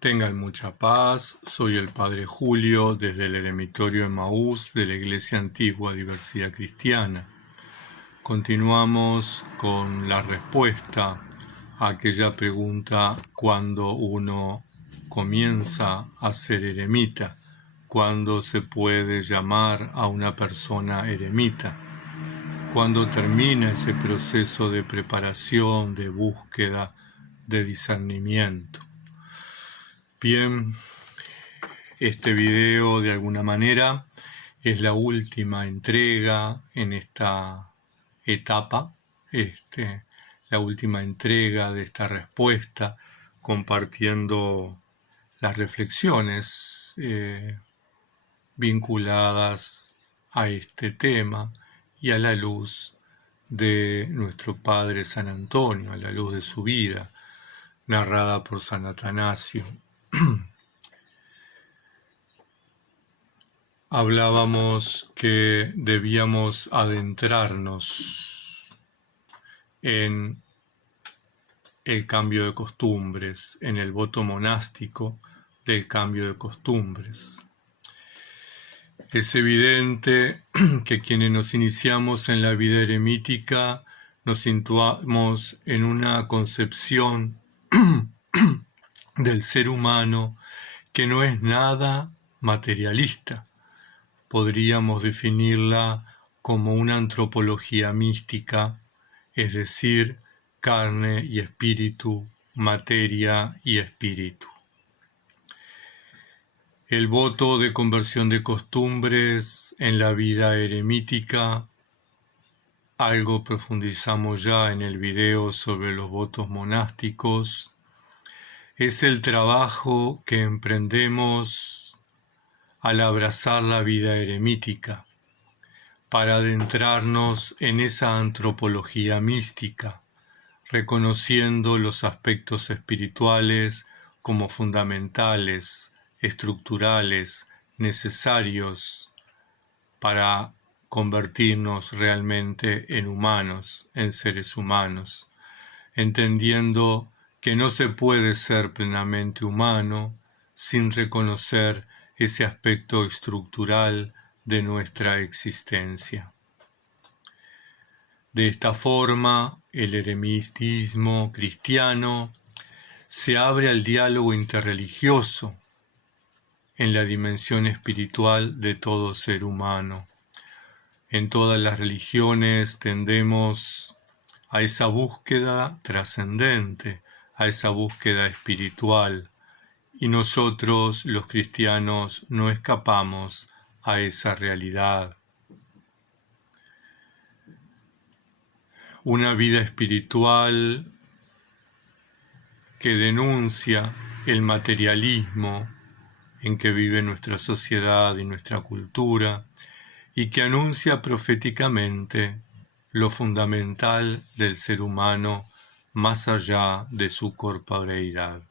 Tengan mucha paz, soy el Padre Julio desde el Eremitorio Emaús de la Iglesia Antigua Diversidad Cristiana. Continuamos con la respuesta a aquella pregunta: ¿cuándo uno comienza a ser eremita? ¿Cuándo se puede llamar a una persona eremita? ¿Cuándo termina ese proceso de preparación, de búsqueda, de discernimiento? Bien, este video de alguna manera es la última entrega en esta etapa, la última entrega de esta respuesta, compartiendo las reflexiones vinculadas a este tema y a la luz de nuestro Padre San Antonio, a la luz de su vida, narrada por San Atanasio. Hablábamos que debíamos adentrarnos en el cambio de costumbres, en el voto monástico del cambio de costumbres. Es evidente que quienes nos iniciamos en la vida eremítica nos situamos en una concepción del ser humano que no es nada materialista. Podríamos definirla como una antropología mística, es decir, carne y espíritu, materia y espíritu. El voto de conversión de costumbres en la vida eremítica, algo profundizamos ya en el video sobre los votos monásticos, es el trabajo que emprendemos al abrazar la vida eremítica, para adentrarnos en esa antropología mística, reconociendo los aspectos espirituales como fundamentales, estructurales, necesarios para convertirnos realmente en humanos, en seres humanos, entendiendo que no se puede ser plenamente humano sin reconocer ese aspecto estructural de nuestra existencia. De esta forma, el eremitismo cristiano se abre al diálogo interreligioso en la dimensión espiritual de todo ser humano. En todas las religiones tendemos a esa búsqueda trascendente, a esa búsqueda espiritual, y nosotros, los cristianos, no escapamos a esa realidad. Una vida espiritual que denuncia el materialismo en que vive nuestra sociedad y nuestra cultura, y que anuncia proféticamente lo fundamental del ser humano más allá de su corporeidad.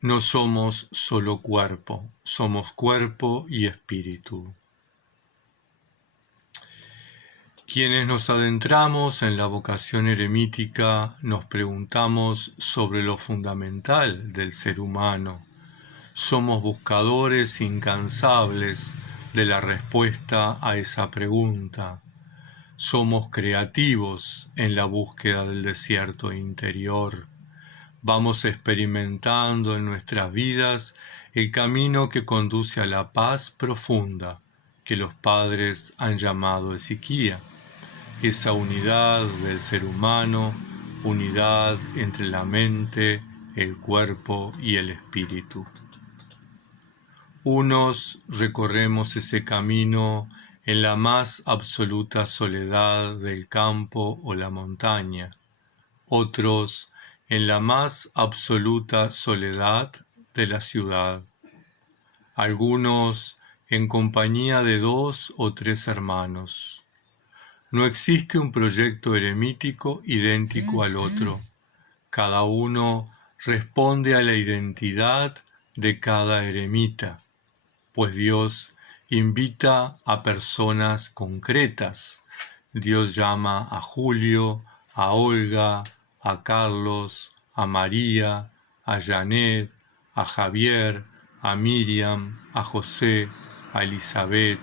No somos solo cuerpo, somos cuerpo y espíritu. Quienes nos adentramos en la vocación eremítica nos preguntamos sobre lo fundamental del ser humano. Somos buscadores incansables de la respuesta a esa pregunta. Somos creativos en la búsqueda del desierto interior. Vamos experimentando en nuestras vidas el camino que conduce a la paz profunda que los padres han llamado esiquía, esa unidad del ser humano, unidad entre la mente, el cuerpo y el espíritu. Unos recorremos ese camino en la más absoluta soledad del campo o la montaña, otros en la más absoluta soledad de la ciudad, algunos en compañía de 2 o 3 hermanos. No existe un proyecto eremítico idéntico al otro. Cada uno responde a la identidad de cada eremita, pues Dios invita a personas concretas. Dios llama a Julio, a Olga, a Carlos, a María, a Janet, a Javier, a Miriam, a José, a Elizabeth,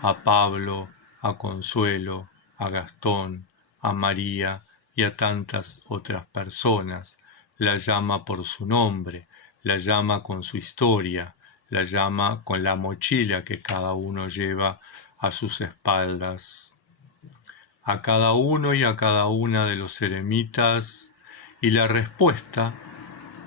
a Pablo, a Consuelo, a Gastón, a María y a tantas otras personas. La llama por su nombre, la llama con su historia, la llama con la mochila que cada uno lleva a sus espaldas. A cada uno y a cada una de los eremitas, y la respuesta,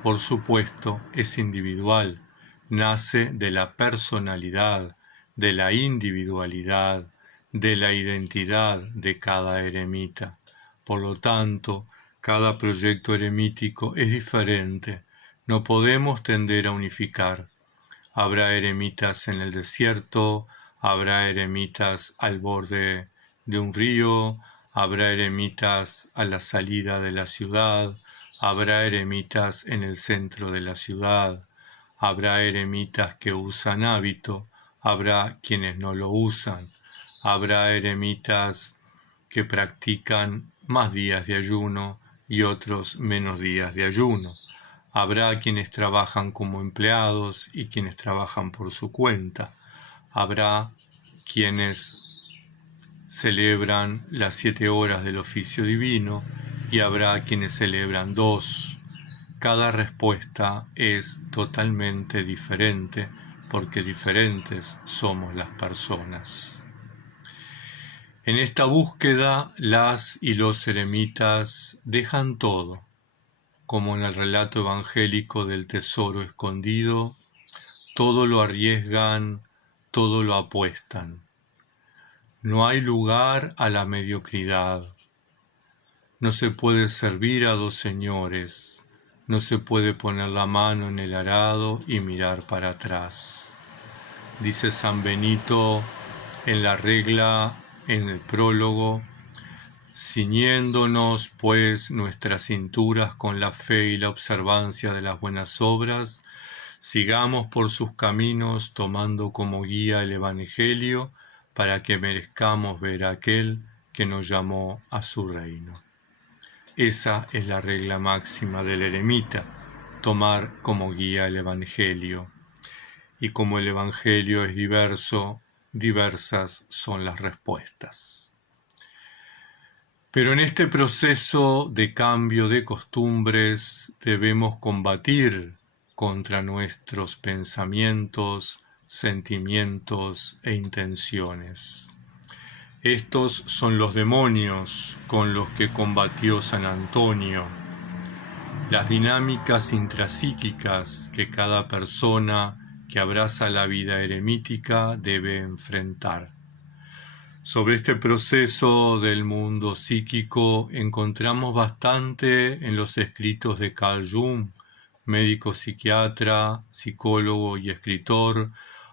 por supuesto, es individual, nace de la personalidad, de la individualidad, de la identidad de cada eremita. Por lo tanto, cada proyecto eremítico es diferente, no podemos tender a unificar. Habrá eremitas en el desierto, habrá eremitas al borde de un río, habrá eremitas a la salida de la ciudad, habrá eremitas en el centro de la ciudad, habrá eremitas que usan hábito, habrá quienes no lo usan, habrá eremitas que practican más días de ayuno y otros menos días de ayuno. Habrá quienes trabajan como empleados y quienes trabajan por su cuenta. Habrá quienes celebran las 7 horas del oficio divino y habrá quienes celebran 2. Cada respuesta es totalmente diferente porque diferentes somos las personas. En esta búsqueda, las y los eremitas dejan todo, como en el relato evangélico del tesoro escondido, todo lo arriesgan, todo lo apuestan. No hay lugar a la mediocridad. No se puede servir a 2 señores, no se puede poner la mano en el arado y mirar para atrás. Dice San Benito en la regla, en el prólogo: ciñéndonos, pues, nuestras cinturas con la fe y la observancia de las buenas obras, sigamos por sus caminos tomando como guía el Evangelio para que merezcamos ver a aquel que nos llamó a su reino. Esa es la regla máxima del eremita, tomar como guía el Evangelio. Y como el Evangelio es diverso, diversas son las respuestas. Pero en este proceso de cambio de costumbres debemos combatir contra nuestros pensamientos, sentimientos e intenciones. Estos son los demonios con los que combatió San Antonio, las dinámicas intrapsíquicas que cada persona que abraza la vida eremítica debe enfrentar. Sobre este proceso del mundo psíquico encontramos bastante en los escritos de Carl Jung, médico psiquiatra, psicólogo y escritor,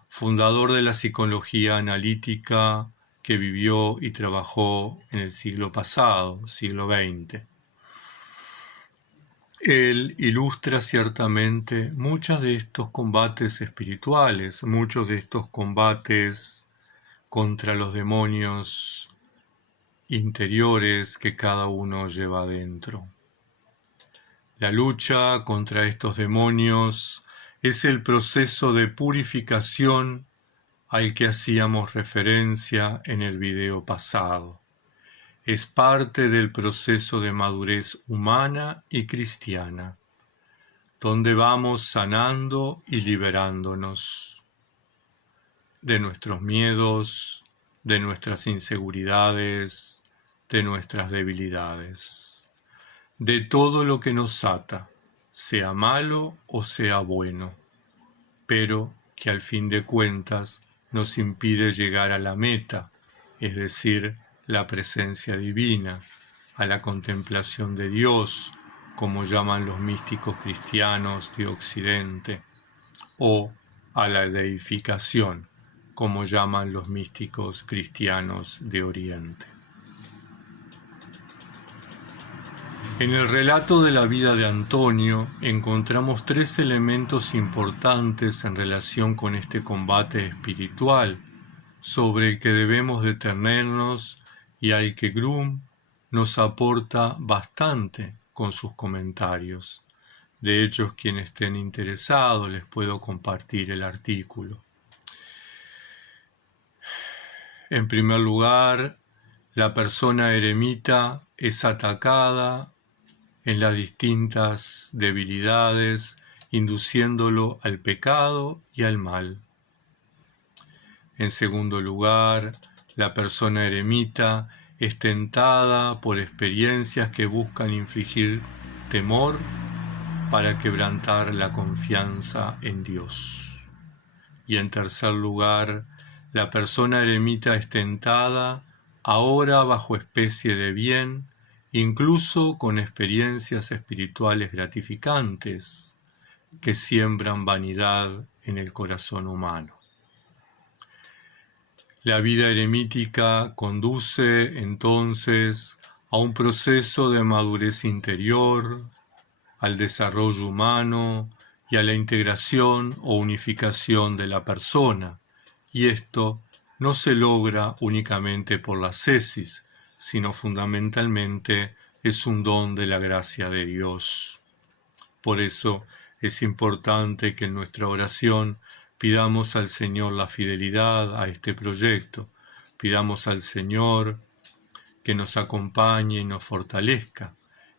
fundador de la psicología analítica que vivió y trabajó en el siglo pasado, siglo XX. Él ilustra ciertamente muchos de estos combates espirituales, muchos de estos combates contra los demonios interiores que cada uno lleva adentro. La lucha contra estos demonios es el proceso de purificación al que hacíamos referencia en el video pasado. Es parte del proceso de madurez humana y cristiana, donde vamos sanando y liberándonos de nuestros miedos, de nuestras inseguridades, de nuestras debilidades, de todo lo que nos ata, sea malo o sea bueno, pero que al fin de cuentas nos impide llegar a la meta, es decir, la presencia divina, a la contemplación de Dios, como llaman los místicos cristianos de Occidente, o a la deificación, como llaman los místicos cristianos de Oriente. En el relato de la vida de Antonio encontramos 3 elementos importantes en relación con este combate espiritual, sobre el que debemos detenernos y al que Grum nos aporta bastante con sus comentarios. De hecho, quienes estén interesados les puedo compartir el artículo. En primer lugar, la persona eremita es atacada en las distintas debilidades, induciéndolo al pecado y al mal. En segundo lugar, la persona eremita es tentada por experiencias que buscan infligir temor para quebrantar la confianza en Dios. Y en tercer lugar, la persona eremita es tentada ahora bajo especie de bien, incluso con experiencias espirituales gratificantes que siembran vanidad en el corazón humano. La vida eremítica conduce entonces a un proceso de madurez interior, al desarrollo humano y a la integración o unificación de la persona, y esto no se logra únicamente por la ascesis, sino fundamentalmente es un don de la gracia de Dios. Por eso es importante que en nuestra oración pidamos al Señor la fidelidad a este proyecto, pidamos al Señor que nos acompañe y nos fortalezca,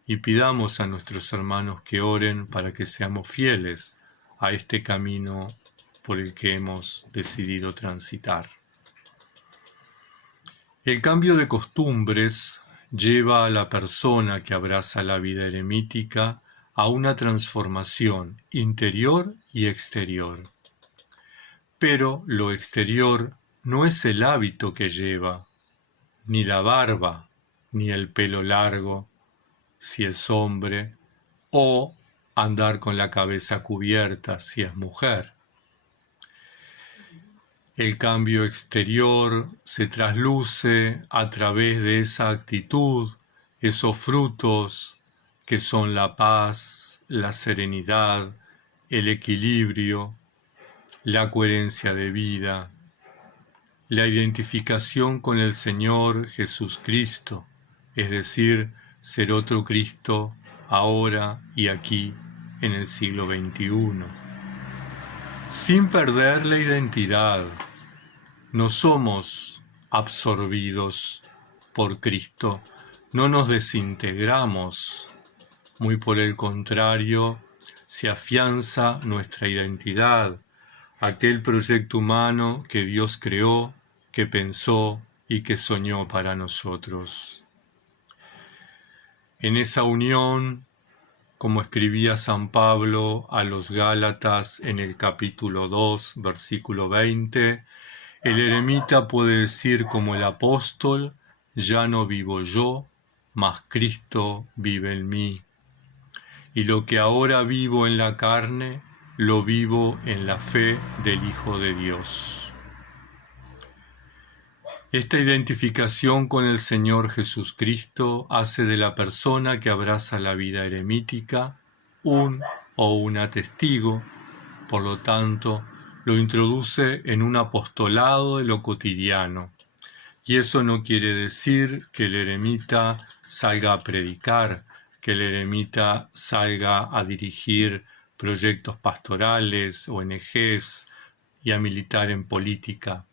y pidamos a nuestros hermanos que oren para que seamos fieles a este camino por el que hemos decidido transitar. El cambio de costumbres lleva a la persona que abraza la vida eremítica a una transformación interior y exterior. Pero lo exterior no es el hábito que lleva, ni la barba, ni el pelo largo, si es hombre, o andar con la cabeza cubierta, si es mujer. El cambio exterior se trasluce a través de esa actitud, esos frutos que son la paz, la serenidad, el equilibrio, la coherencia de vida, la identificación con el Señor Jesucristo, es decir, ser otro Cristo ahora y aquí en el siglo XXI. Sin perder la identidad, no somos absorbidos por Cristo, no nos desintegramos, muy por el contrario, se afianza nuestra identidad, aquel proyecto humano que Dios creó, que pensó y que soñó para nosotros. En esa unión, como escribía San Pablo a los Gálatas en el capítulo 2, versículo 20, el eremita puede decir como el apóstol, ya no vivo yo, mas Cristo vive en mí. Y lo que ahora vivo en la carne, lo vivo en la fe del Hijo de Dios. Esta identificación con el Señor Jesucristo hace de la persona que abraza la vida eremítica un o una testigo, por lo tanto, lo introduce en un apostolado de lo cotidiano. Y eso no quiere decir que el eremita salga a predicar, que el eremita salga a dirigir proyectos pastorales, ONGs y a militar en política.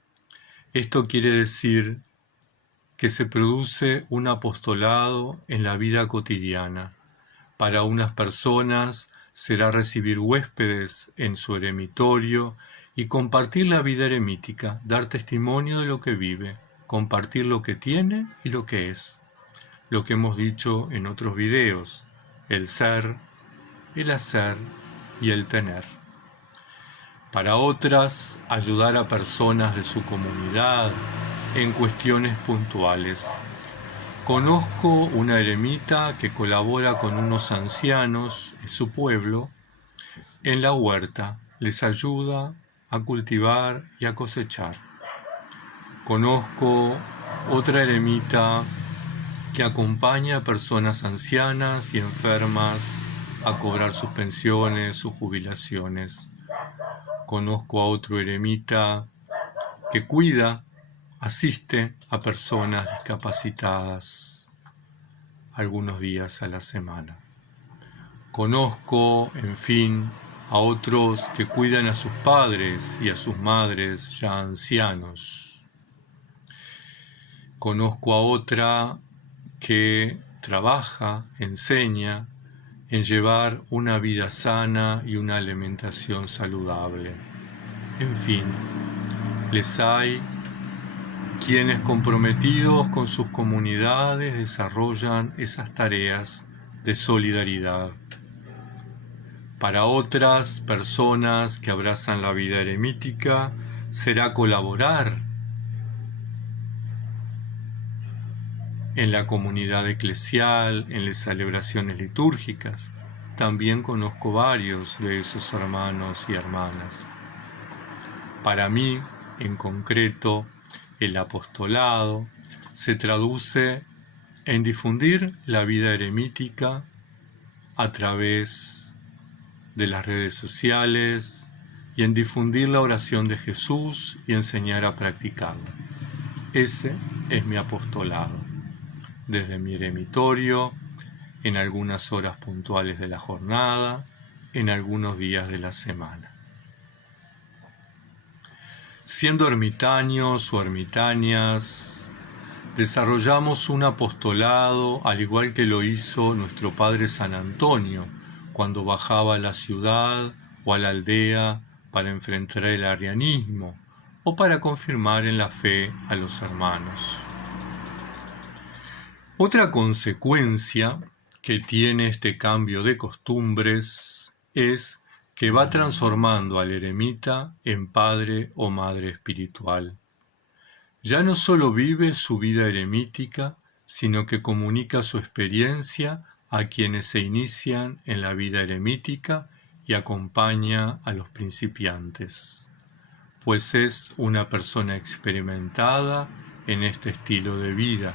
Esto quiere decir que se produce un apostolado en la vida cotidiana. Para unas personas será recibir huéspedes en su eremitorio y compartir la vida eremítica, dar testimonio de lo que vive, compartir lo que tiene y lo que es. Lo que hemos dicho en otros videos, el ser, el hacer y el tener. Para otras, ayudar a personas de su comunidad en cuestiones puntuales. Conozco una eremita que colabora con unos ancianos en su pueblo en la huerta, les ayuda a cultivar y a cosechar. Conozco otra eremita que acompaña a personas ancianas y enfermas a cobrar sus pensiones, sus jubilaciones. Conozco a otro eremita que cuida, asiste a personas discapacitadas algunos días a la semana. Conozco, en fin, a otros que cuidan a sus padres y a sus madres ya ancianos. Conozco a otra que trabaja, enseña en llevar una vida sana y una alimentación saludable. En fin, les hay quienes comprometidos con sus comunidades desarrollan esas tareas de solidaridad. Para otras personas que abrazan la vida eremítica será colaborar en la comunidad eclesial, en las celebraciones litúrgicas. También conozco varios de esos hermanos y hermanas. Para mí, en concreto, el apostolado se traduce en difundir la vida eremítica a través de las redes sociales y en difundir la oración de Jesús y enseñar a practicarla. Ese es mi apostolado. Desde mi eremitorio, en algunas horas puntuales de la jornada, en algunos días de la semana. Siendo ermitaños o ermitañas, desarrollamos un apostolado al igual que lo hizo nuestro padre San Antonio cuando bajaba a la ciudad o a la aldea para enfrentar el arrianismo o para confirmar en la fe a los hermanos. Otra consecuencia que tiene este cambio de costumbres es que va transformando al eremita en padre o madre espiritual. Ya no solo vive su vida eremítica, sino que comunica su experiencia a quienes se inician en la vida eremítica y acompaña a los principiantes, pues es una persona experimentada en este estilo de vida,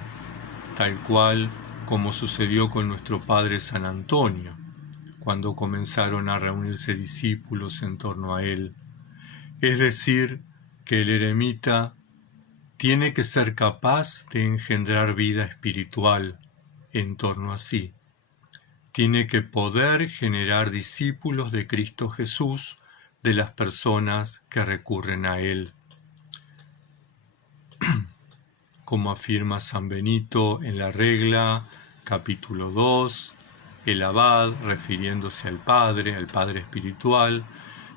tal cual como sucedió con nuestro padre San Antonio, cuando comenzaron a reunirse discípulos en torno a él. Es decir, que el eremita tiene que ser capaz de engendrar vida espiritual en torno a sí. Tiene que poder generar discípulos de Cristo Jesús de las personas que recurren a él. Como afirma San Benito en la regla, capítulo 2, el abad, refiriéndose al padre espiritual,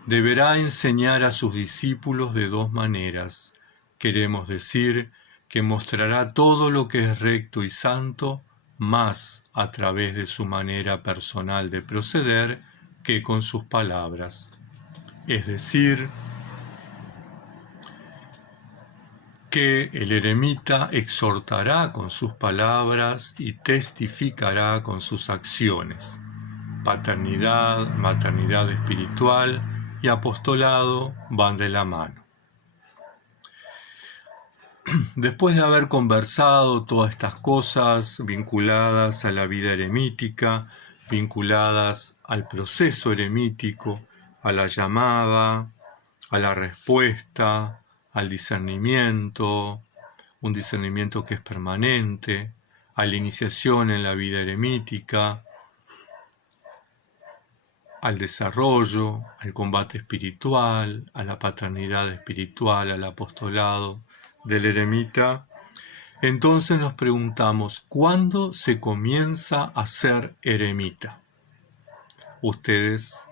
deberá enseñar a sus discípulos de dos maneras. Queremos decir que mostrará todo lo que es recto y santo, más a través de su manera personal de proceder que con sus palabras. Es decir, que el eremita exhortará con sus palabras y testificará con sus acciones. Paternidad, maternidad espiritual y apostolado van de la mano. Después de haber conversado todas estas cosas vinculadas a la vida eremítica, vinculadas al proceso eremítico, a la llamada, a la respuesta, al discernimiento, un discernimiento que es permanente, a la iniciación en la vida eremítica, al desarrollo, al combate espiritual, a la paternidad espiritual, al apostolado del eremita. Entonces nos preguntamos, ¿cuándo se comienza a ser eremita? Ustedes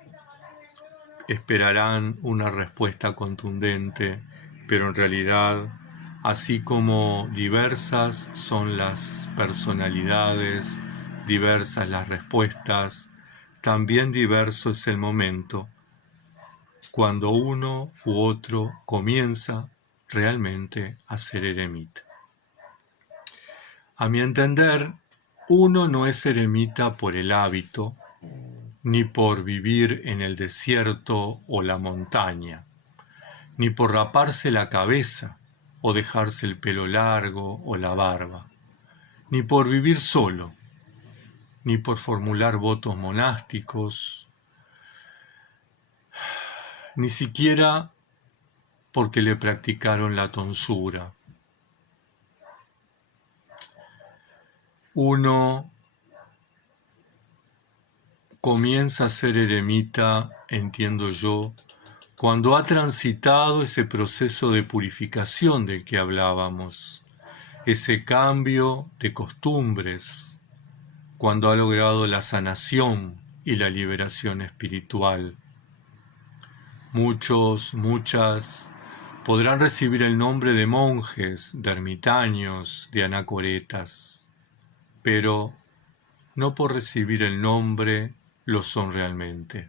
esperarán una respuesta contundente, pero en realidad, así como diversas son las personalidades, diversas las respuestas, también diverso es el momento cuando uno u otro comienza realmente a ser eremita. A mi entender, uno no es eremita por el hábito, ni por vivir en el desierto o la montaña, ni por raparse la cabeza o dejarse el pelo largo o la barba, ni por vivir solo, ni por formular votos monásticos, ni siquiera porque le practicaron la tonsura. Uno, comienza a ser eremita, entiendo yo, cuando ha transitado ese proceso de purificación del que hablábamos, ese cambio de costumbres, cuando ha logrado la sanación y la liberación espiritual. Muchos, muchas podrán recibir el nombre de monjes, de ermitaños, de anacoretas, pero no por recibir el nombre lo son realmente.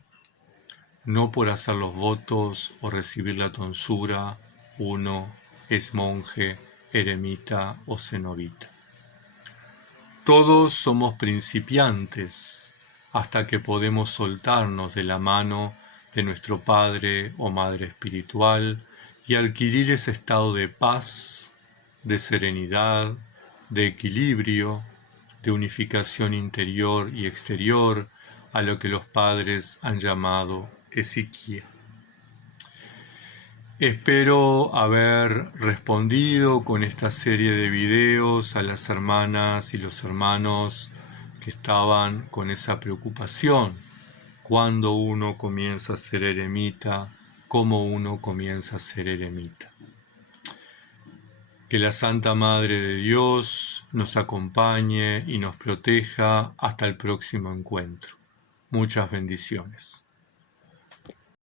No por hacer los votos o recibir la tonsura uno es monje, eremita o cenobita. Todos somos principiantes hasta que podemos soltarnos de la mano de nuestro Padre o Madre espiritual y adquirir ese estado de paz, de serenidad, de equilibrio, de unificación interior y exterior, a lo que los padres han llamado esiquía. Espero haber respondido con esta serie de videos a las hermanas y los hermanos que estaban con esa preocupación. Cuando uno comienza a ser eremita, cómo uno comienza a ser eremita. Que la Santa Madre de Dios nos acompañe y nos proteja hasta el próximo encuentro. Muchas bendiciones.